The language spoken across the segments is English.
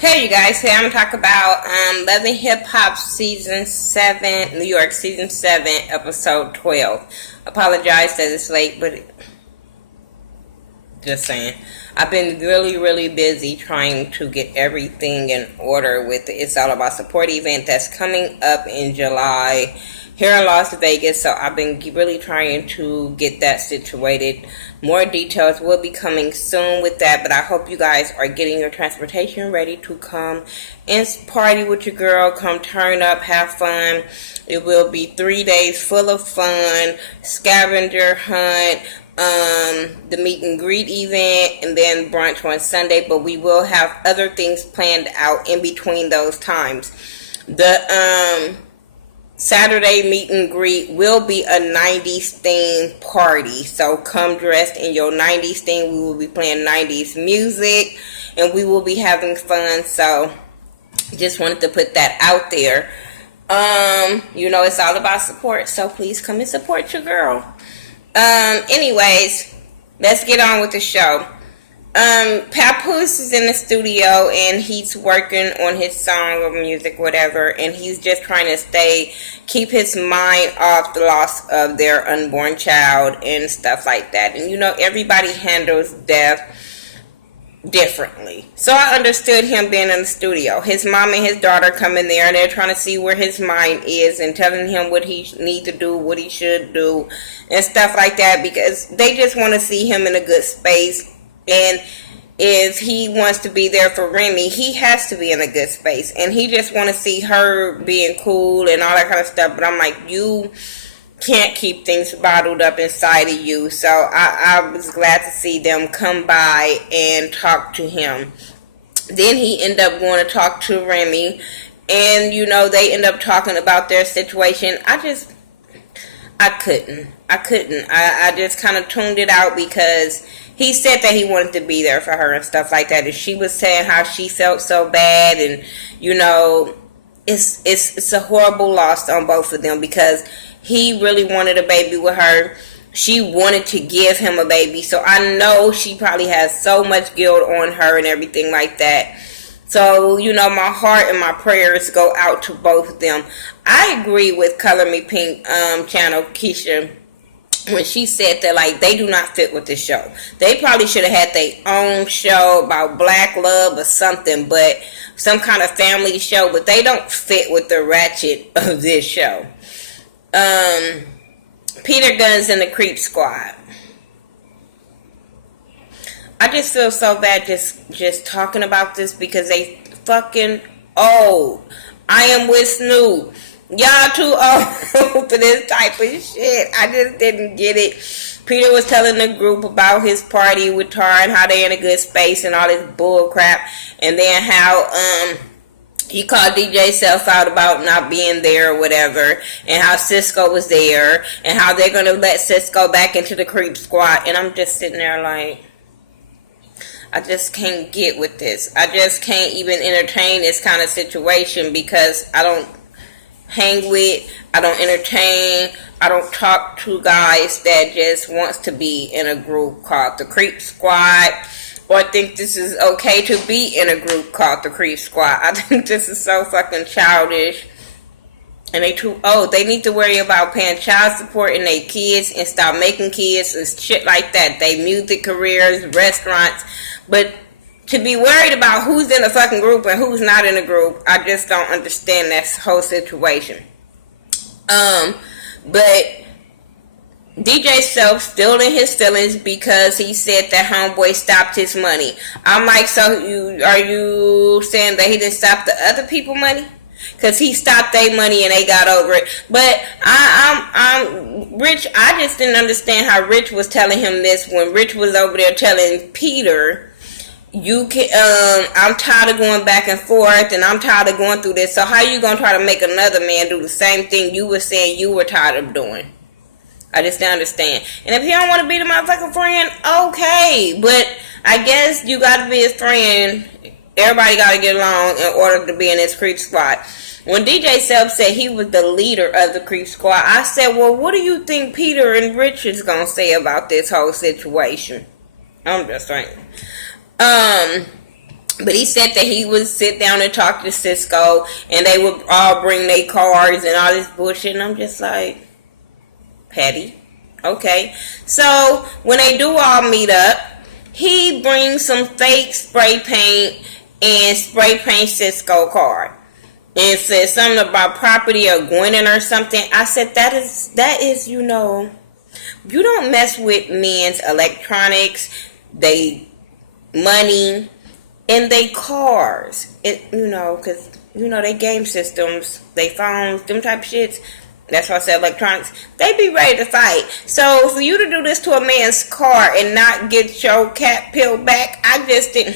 Hey you guys, today I'm going to talk about Love and Hip Hop Season 7, New York Season 7, Episode 12. Apologize that it's late, but just saying. I've been really busy trying to get everything in order with the It's All About Support event that's coming up in July here in Las Vegas. So I've been really trying to get that situated. More details will be coming soon with that, but I hope you guys are getting your transportation ready to come and party with your girl. Come turn up, have fun. It will be 3 days full of fun, scavenger hunt, the meet and greet event, and then brunch on Sunday. But we will have other things planned out in between those times. The Saturday meet and greet will be a 90s themed party. So come dressed in your 90s theme. We will be playing 90s music and we will be having fun. So just wanted to put that out there. It's all about support. So please come and support your girl. Anyways, let's get on with the show. Papoose is in the studio and he's working on his song or music, whatever, and he's just trying to keep his mind off the loss of their unborn child and stuff like that. And everybody handles death differently. So I understood him being in the studio. His mom and his daughter come in there and they're trying to see where his mind is and telling him what he need to do, what he should do, and stuff like that, because they just want to see him in a good space. And if he wants to be there for Remy, he has to be in a good space. And he just want to see her being cool and all that kind of stuff. But I'm like, you can't keep things bottled up inside of you. So I was glad to see them come by and talk to him. Then he ended up going to talk to Remy. And, they end up talking about their situation. I couldn't. I just kind of tuned it out because he said that he wanted to be there for her and stuff like that. And she was saying how she felt so bad. And, it's a horrible loss on both of them because he really wanted a baby with her. She wanted to give him a baby. So I know she probably has so much guilt on her and everything like that. So, my heart and my prayers go out to both of them. I agree with Color Me Pink channel, Keisha, when she said that, they do not fit with this show. They probably should have had their own show about black love or something, but some kind of family show, but they don't fit with the ratchet of this show. Peter Gunn's in the Creep Squad. I just feel so bad just talking about this because they fucking old. I am with Snoop. Y'all too old for this type of shit. I just didn't get it. Peter was telling the group about his party with Tara and how they in a good space and all this bull crap. And then how he called DJ Self out about not being there or whatever. And how Cisco was there. And how they're going to let Cisco back into the Creep Squad. And I'm just sitting there like, I just can't get with this. I just can't even entertain this kind of situation because I don't hang with, I don't entertain, I don't talk to guys that just wants to be in a group called the Creep Squad, or think this is okay to be in a group called the Creep Squad. I think this is so fucking childish, and they too old. They need to worry about paying child support and their kids and stop making kids and shit like that. They music careers, restaurants, but to be worried about who's in a fucking group and who's not in a group, I just don't understand that whole situation. But DJ Self still in his feelings because he said that homeboy stopped his money. I'm like, so are you saying that he didn't stop the other people money? Because he stopped their money and they got over it. But I'm Rich. I just didn't understand how Rich was telling him this when Rich was over there telling Peter, I'm tired of going back and forth and I'm tired of going through this. So how you going to try to make another man do the same thing you were saying you were tired of doing? I just don't understand. And if he don't want to be the motherfucking friend, okay. But I guess you got to be his friend. Everybody got to get along in order to be in this Creep Squad. When DJ Self said he was the leader of the Creep Squad, I said, well, what do you think Peter and Rich is going to say about this whole situation? I'm just saying. But he said that he would sit down and talk to Cisco, and they would all bring their cars and all this bullshit. And I'm just like, petty. Okay. So when they do all meet up, he brings some fake spray paint and spray paint Cisco car. And said something about property of Gwinnett or something. I said, that is, you don't mess with men's electronics, they money, and they cars, because, they game systems, they phones, them type of shits. That's why I said electronics. They be ready to fight. So for you to do this to a man's car and not get your cat peeled back, I'm just saying.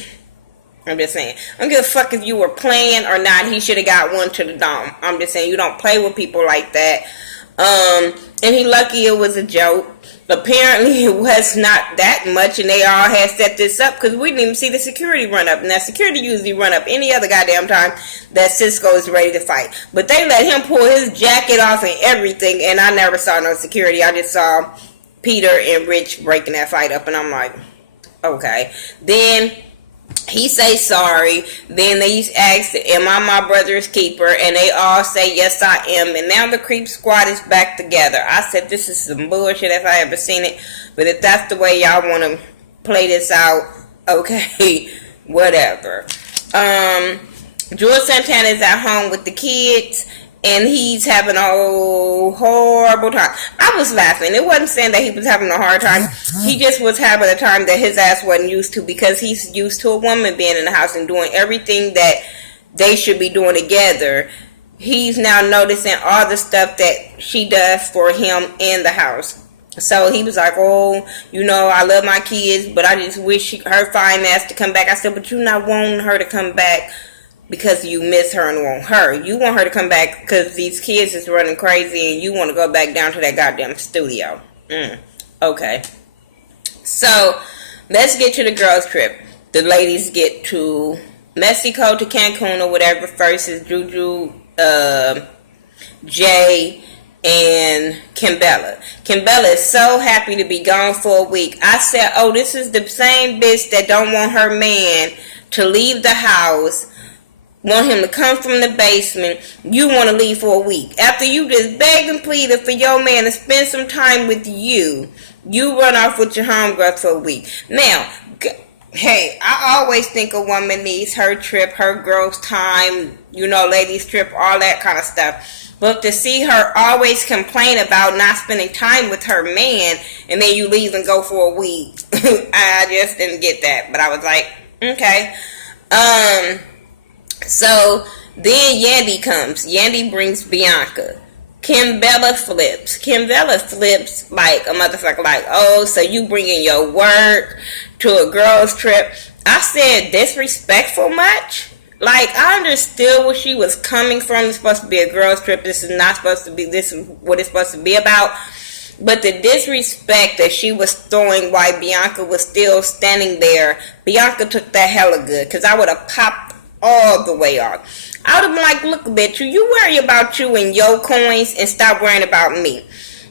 I don't give a fuck if you were playing or not. He should have got one to the dome. I'm just saying, you don't play with people like that. And he lucky it was a joke. Apparently it was not that much, and they all had set this up because we didn't even see the security run up. And that security usually run up any other goddamn time that Cisco is ready to fight. But they let him pull his jacket off and everything, and I never saw no security. I just saw Peter and Rich breaking that fight up, and I'm like, okay. Then he say sorry. Then they ask, am I my brother's keeper? And they all say, yes, I am. And now the creep squad is back together. I said, this is some bullshit if I ever seen it. But if that's the way y'all want to play this out, okay, whatever. George Santana is at home with the kids, and he's having a horrible time. I was laughing. It wasn't saying that he was having a hard time. He just was having a time that his ass wasn't used to, because he's used to a woman being in the house and doing everything that they should be doing together. He's now noticing all the stuff that she does for him in the house. So he was like, I love my kids, but I just wish her fine ass to come back. I said, but you're not wanting her to come back because you miss her and want her. You want her to come back because these kids is running crazy and you want to go back down to that goddamn studio. Okay. So, let's get to the girls' trip. The ladies get to Mexico, to Cancun or whatever. First is Juju, Jay, and Kimbella. Kimbella is so happy to be gone for a week. I said, this is the same bitch that don't want her man to leave the house, want him to come from the basement. You want to leave for a week. After you just begged and pleaded for your man to spend some time with you, you run off with your homegirl for a week. Now, hey, I always think a woman needs her trip, her girl's time, ladies trip, all that kind of stuff. But to see her always complain about not spending time with her man, and then you leave and go for a week, I just didn't get that. But I was like, okay. So then Yandy comes. Yandy brings Bianca. Kimbella flips. Kimbella flips like a motherfucker. Like, so you bringing your work to a girl's trip? I said, disrespectful much? Like, I understood where she was coming from. It's supposed to be a girl's trip. This is not supposed to be. This is what it's supposed to be about. But the disrespect that she was throwing while Bianca was still standing there, Bianca took that hella good. Because I would have popped all the way off. I would have been like, look, bitch, you worry about you and your coins and stop worrying about me.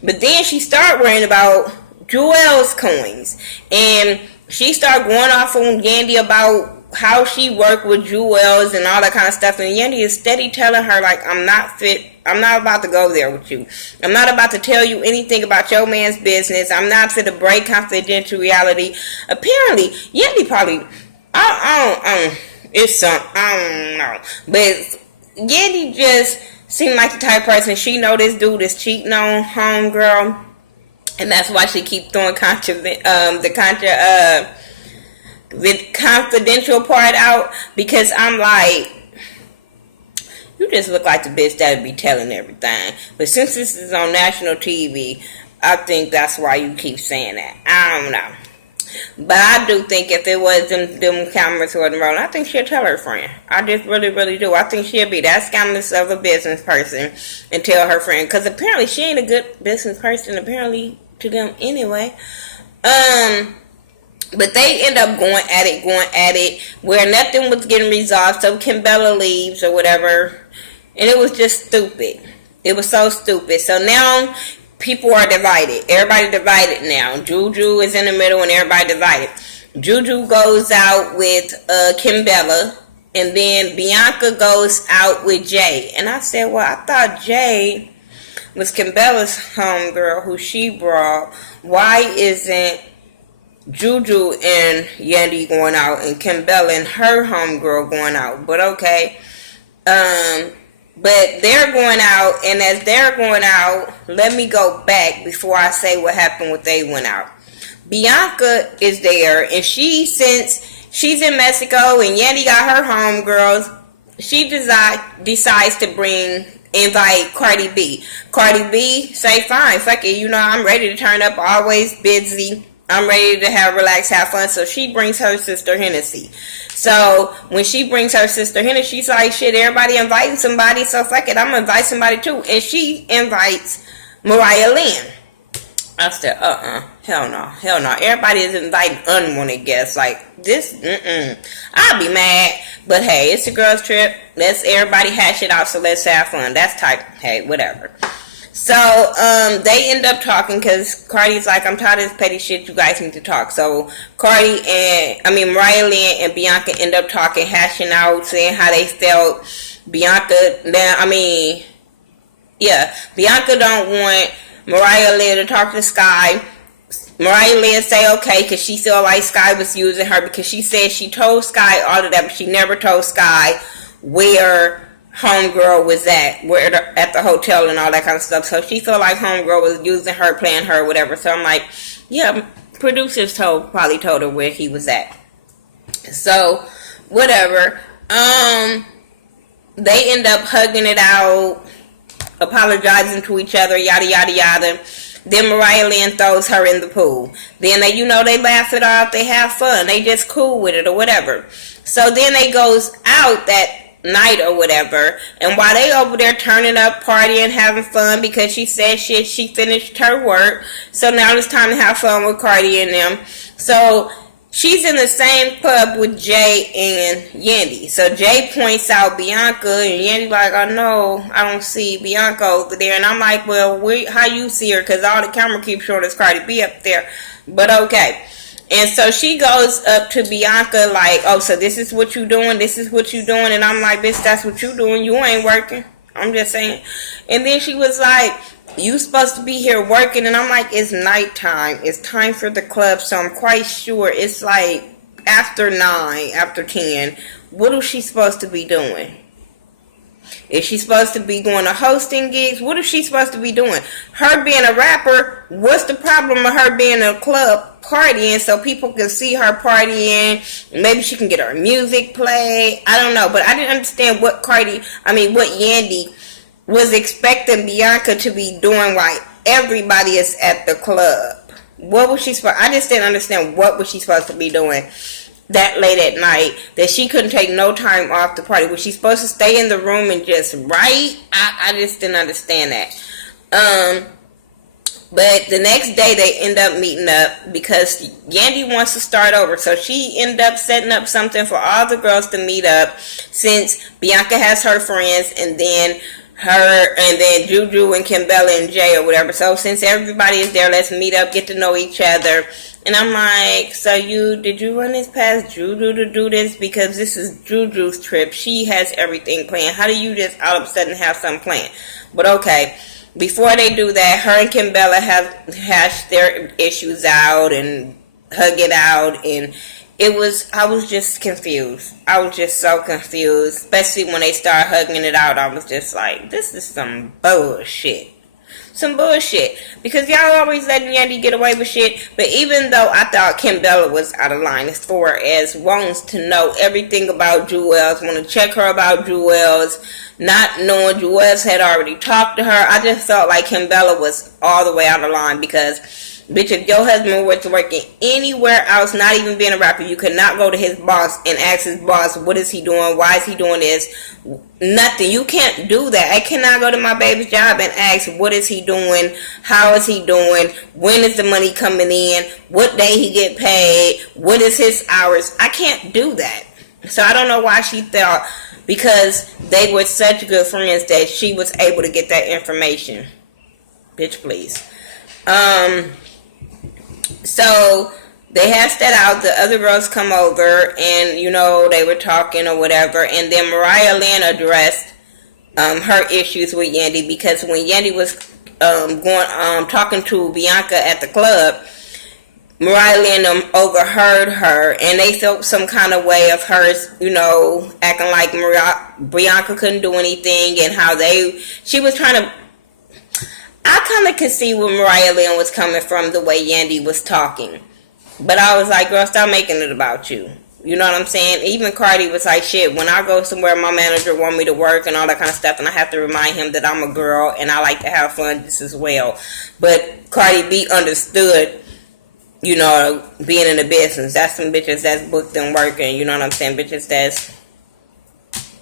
But then she started worrying about Joel's coins. And she started going off on Yandy about how she worked with Joel's and all that kind of stuff. And Yandy is steady telling her, like, I'm not fit. I'm not about to go there with you. I'm not about to tell you anything about your man's business. I'm not fit to break confidentiality. Apparently, Yandy probably, it's something, I don't know. But Yandy just seemed like the type of person, she know this dude is cheating on homegirl. And that's why she keep throwing the confidential part out. Because I'm like, you just look like the bitch that would be telling everything. But since this is on national TV, I think that's why you keep saying that. I don't know. But I do think if it was them cameras wasn't rolling, I think she'll tell her friend. I just really, really do. I think she'll be that scandalous of a business person and tell her friend. Because apparently she ain't a good business person, apparently, to them anyway. But they end up going at it, where nothing was getting resolved. So Kimbella leaves or whatever. And it was just stupid. It was so stupid. So now people are divided. Everybody divided now. Juju is in the middle and everybody divided. Juju goes out with Kimbella, and then Bianca goes out with Jay. And I said, well, I thought Jay was Kimbella's homegirl who she brought. Why isn't Juju and Yandy going out and Kimbella and her homegirl going out? But okay. But they're going out, and as they're going out, let me go back before I say what happened when they went out. Bianca is there, and since she's in Mexico and Yandy got her homegirls, she decides to invite Cardi B. Cardi B say, fine, fuck it, I'm ready to turn up, always busy. I'm ready to relax, have fun. So she brings her sister Hennessy. So when she brings her sister Hennessy, she's like, shit, everybody inviting somebody, so fuck it, I'm gonna invite somebody too. And she invites Mariah Lynn. I said, hell no. Everybody is inviting unwanted guests. Like, this, I'll be mad. But hey, it's a girls' trip. Let's everybody hash it out, so let's have fun. That's hey, whatever. So, they end up talking, because Cardi's like, I'm tired of this petty shit, you guys need to talk. So, Mariah Lynn and Bianca end up talking, hashing out, saying how they felt. Bianca don't want Mariah Lynn to talk to Sky. Mariah Lynn say okay, because she felt like Sky was using her, because she said she told Sky all of that, but she never told Sky where homegirl was at the hotel and all that kind of stuff. So she felt like homegirl was using her, playing her, whatever. So I'm like, yeah, producers probably told her where he was at. So whatever. They end up hugging it out, apologizing to each other, yada yada yada. Then Mariah Lynn throws her in the pool. Then they laugh it off, they have fun, they just cool with it or whatever. So then they goes out that night or whatever, and while they over there turning up, partying, having fun, because she said she finished her work, so now it's time to have fun with Cardi and them. So she's in the same club with Jay and Yandy. So Jay points out Bianca, and Yandy like, oh no, I don't see Bianca over there. And I'm like, well, how you see her? Because all the camera keeps showing us Cardi B up there. But okay. And so she goes up to Bianca like, oh, so this is what you doing? This is what you doing? And I'm like, bitch, that's what you doing. You ain't working. I'm just saying. And then she was like, you supposed to be here working. And I'm like, it's nighttime. It's time for the club. So I'm quite sure it's like after 9, after 10. What is she supposed to be doing? Is she supposed to be going to hosting gigs? What is she supposed to be doing? Her being a rapper, what's the problem with her being in a club partying so people can see her partying? Maybe she can get her music played. I don't know. But I didn't understand what Yandy was expecting Bianca to be doing while everybody is at the club. What was she supposed? I just didn't understand what was she supposed to be doing that late at night, that she couldn't take no time off the party. Was she supposed to stay in the room and just write? I just didn't understand that. But the next day they end up meeting up because Yandy wants to start over. So she ended up setting up something for all the girls to meet up, since Bianca has her friends, and then Juju and Kimbella and Jay or whatever. So since everybody is there, let's meet up, get to know each other. And I'm like, so did you run this past Juju to do this? Because this is Juju's trip. She has everything planned. How do you just all of a sudden have something planned? But okay, before they do that, her and Kimbella have hashed their issues out and hug it out. And I was just confused. I was just so confused. Especially when they started hugging it out. I was just like, this is some bullshit. Some bullshit. Because y'all always letting Yandy get away with shit. But even though I thought Kimbella was out of line as far as wants to know everything about Jewels, want to check her about Jewels, not knowing Jewels had already talked to her, I just felt like Kimbella was all the way out of line. Because, bitch, if your husband were to working anywhere else, not even being a rapper, you could not go to his boss and ask his boss, what is he doing? Why is he doing this? Nothing. You can't do that. I cannot go to my baby's job and ask, what is he doing? How is he doing? When is the money coming in? What day he get paid? What is his hours? I can't do that. So I don't know why she thought, because they were such good friends, that she was able to get that information. Bitch, please. So They hashed that out. The other girls come over, and you know they were talking or whatever. And then Mariah Lynn addressed her issues with Yandy, because when Yandy was talking to Bianca at the club, Mariah Lynn overheard her, and they felt some kind of way of hers, you know, acting like Bianca couldn't do anything, and how she was trying to. I kind of could see where Mariah Lynn was coming from, the way Yandy was talking. But I was like, girl, stop making it about you. You know what I'm saying? Even Cardi was like, shit, when I go somewhere, my manager want me to work and all that kind of stuff, and I have to remind him that I'm a girl and I like to have fun just as well. But Cardi B understood, you know, being in the business. That's some bitches that's booked and working. You know what I'm saying? Bitches that's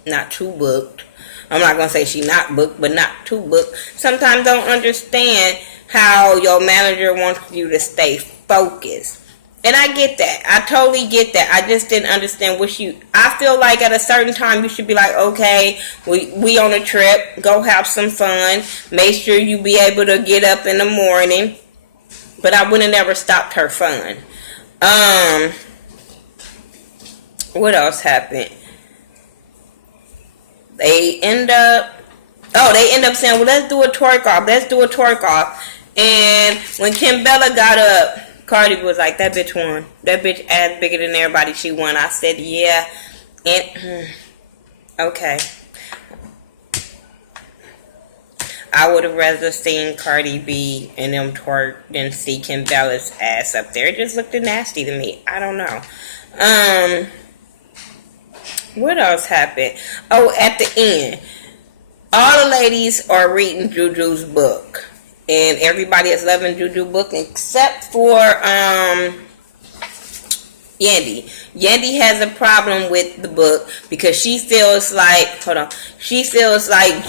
not too booked. I'm not going to say she not booked, but not too booked. Sometimes don't understand how your manager wants you to stay focused. And I get that. I totally get that. I just didn't understand I feel like at a certain time you should be like, okay, we on a trip. Go have some fun. Make sure you be able to get up in the morning. But I would have never stopped her fun. What else happened? They end up saying, well, let's do a twerk off. And when Kim Bella got up, Cardi was like, that bitch won. That bitch ass bigger than everybody, she won. I said, yeah. And, okay. I would have rather seen Cardi B and them twerk than see Kim Bella's ass up there. It just looked nasty to me. I don't know. What else happened? Oh, at the end, all the ladies are reading Juju's book, and everybody is loving Juju's book except for Yandy. Yandy has a problem with the book because she feels like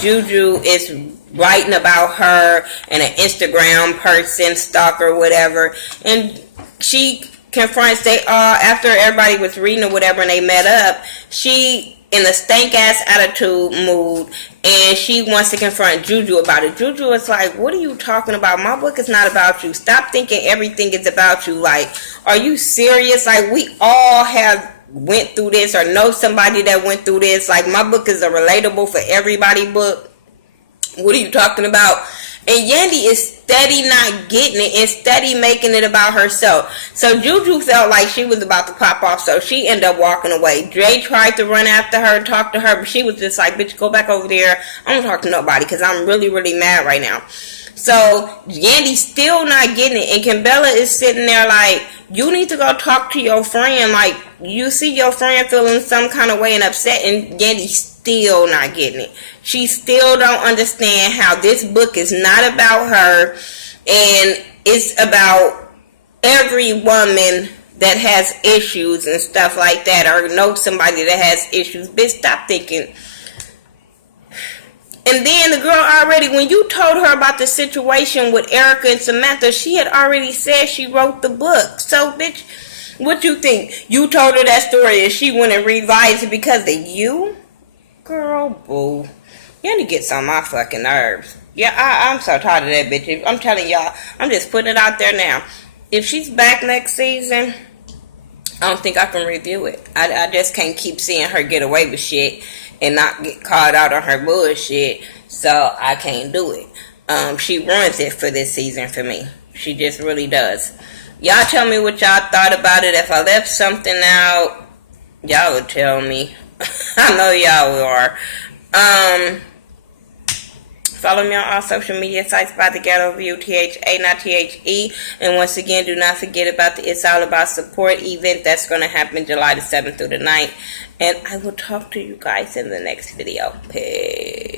Juju is writing about her and an Instagram person, stalker, whatever, and she confronts after everybody was reading or whatever and they met up, she in a stank ass attitude mood, and she wants to confront Juju about it. Juju is like, what are you talking about? My book is not about you. Stop thinking everything is about you. Like, are you serious? Like, we all have went through this or know somebody that went through this. Like, my book is a relatable for everybody book. What are you talking about? And Yandy is steady not getting it and steady making it about herself. So Juju felt like she was about to pop off, so she ended up walking away. Dre tried to run after her, talk to her, but she was just like, bitch, go back over there. I don't talk to nobody because I'm really, really mad right now. So Yandy's still not getting it, and Kimbella is sitting there like, you need to go talk to your friend. Like, you see your friend feeling some kind of way and upset, and Yandy's still not getting it. She still don't understand how this book is not about her, and it's about every woman that has issues and stuff like that, or know somebody that has issues. Bitch, stop thinking. And then the girl already, when you told her about the situation with Erica and Samantha, she had already said she wrote the book. So, bitch, what you think? You told her that story and she went and revised it because of you? Girl, boo. You need to get on my fucking nerves. Yeah, I'm so tired of that bitch. I'm telling y'all, I'm just putting it out there now. If she's back next season, I don't think I can review it. I just can't keep seeing her get away with shit and not get caught out on her bullshit, so I can't do it. She ruins it for this season for me. She just really does. Y'all tell me what y'all thought about it. If I left something out, y'all would tell me. I know y'all are. Follow me on all social media sites by Thaghettoview, THA, not THE. And once again, do not forget about the It's All About Support event that's going to happen July the 7th through the 9th. And I will talk to you guys in the next video. Peace.